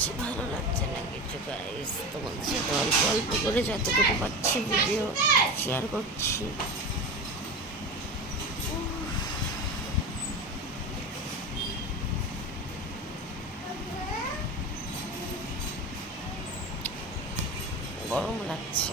লাগছে ভালো লাগছে না কিছু গাইস তোমাদের সাথে অল্প অল্প করে যতটুকু পাচ্ছি ভিডিও শেয়ার করছি। গরম লাগছে।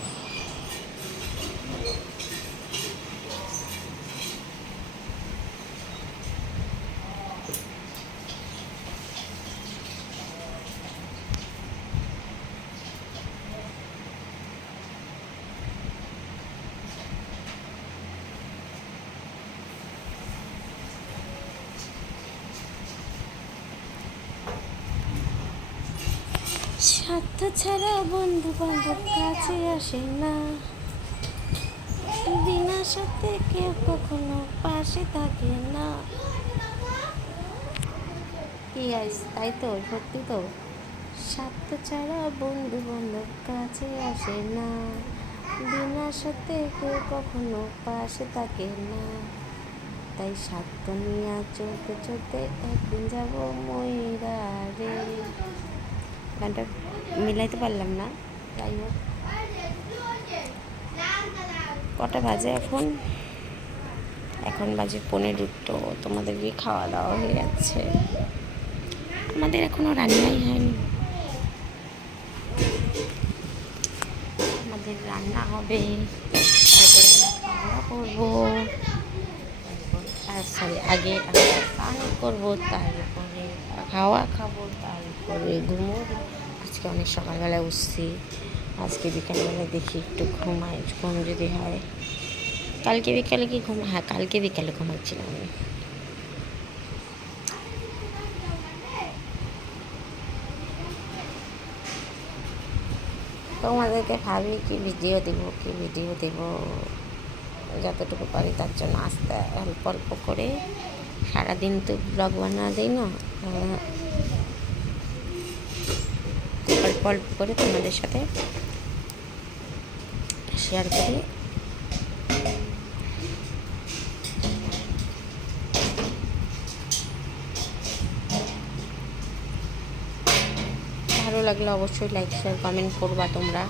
স্বার্থ ছাড়া বন্ধু বান্ধব কাছে আসে না। বিনা সাথে কেউ কখনো পাশে থাকে না। কি আইস, তাই তো, সত্যি তো। স্বার্থ ছাড়া বন্ধু বান্ধব কাছে আসে না। বিনা সাথে কেউ কখনো পাশে থাকে না। তাই স্বার্থ নিয়ে চলতে চলতে একদিন যাব ময়রা রে গানটা মিলাইতে পারলাম না যাই হোক কটা বাজে এখন এখন বাজে পনেরো দুটো তোমাদের গিয়ে খাওয়া দাওয়া হয়ে যাচ্ছে। আমাদের এখনও রান্নাই হয়নি। আমাদের রান্না হবে, তারপরে খাওয়া করব। আর সরি আগে আমরা করব, তারপরে খাওয়া খাব, তারপরে ঘুমোবো। আজকে অনেক সকালবেলা উঠছি। আজকে বিকালবেলা দেখি একটু ঘুমাই ঘুম যদি হয়। কালকে বিকালে কি ঘুম হ্যাঁ কালকে বিকালে ঘুমাচ্ছিলাম আমি। তোমাদেরকে ভাবি কি ভিডিও দিব, কি ভিডিও দিব? যতটুকু পারি তার জন্য আস্তে অল্প অল্প করে। সারাদিন তো ব্লগ বানা দিই না। অল্প অল্প করে তোমাদের সাথে শেয়ার করি। ভালো লাগলে অবশ্যই লাইক শেয়ার কমেন্ট করবা তোমরা।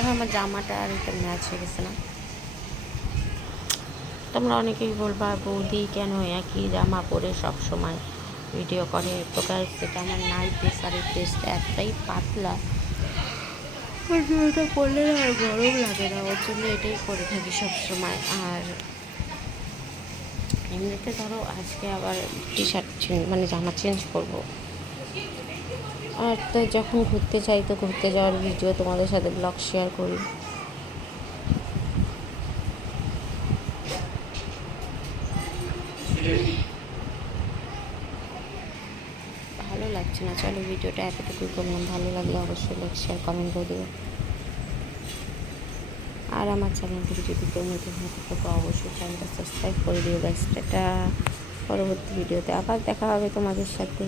দেখো আমার জামাটা আর এটা ম্যাচ হয়ে গেছে না। তোমরা অনেকেই বলবা, বৌদি, কেন একই জামা পরে সব সময় ভিডিও করে প্রকাশ সেটা আমার নাই প্রেসারের টেস্ট এতটাই পাতলা। ওটা পরলে না আর গরম লাগে না, ওর জন্য এটাই করে থাকি সব সময় আর এমনিতে ধরো আজকে আবার টি শার্ট মানে জামা চেঞ্জ করব। আর তো যখন ঘুরতে যাই তো ঘুরতে যাওয়ার ভিডিও তোমাদের সাথে ব্লগ শেয়ার করি। ভালো লাগছে না? চলো ভিডিওটা এতটুকুই করলাম। ভালো লাগলে অবশ্যই লাইক শেয়ার কমেন্ট করে দেবে আর আমার চ্যানেল থেকে যদি কেউ নতুন হতে থাকে অবশ্যই চ্যানেলটা সাবস্ক্রাইব করে দিও। গাইস এটা পরবর্তী ভিডিওতে আবার দেখা হবে তোমাদের সাথে।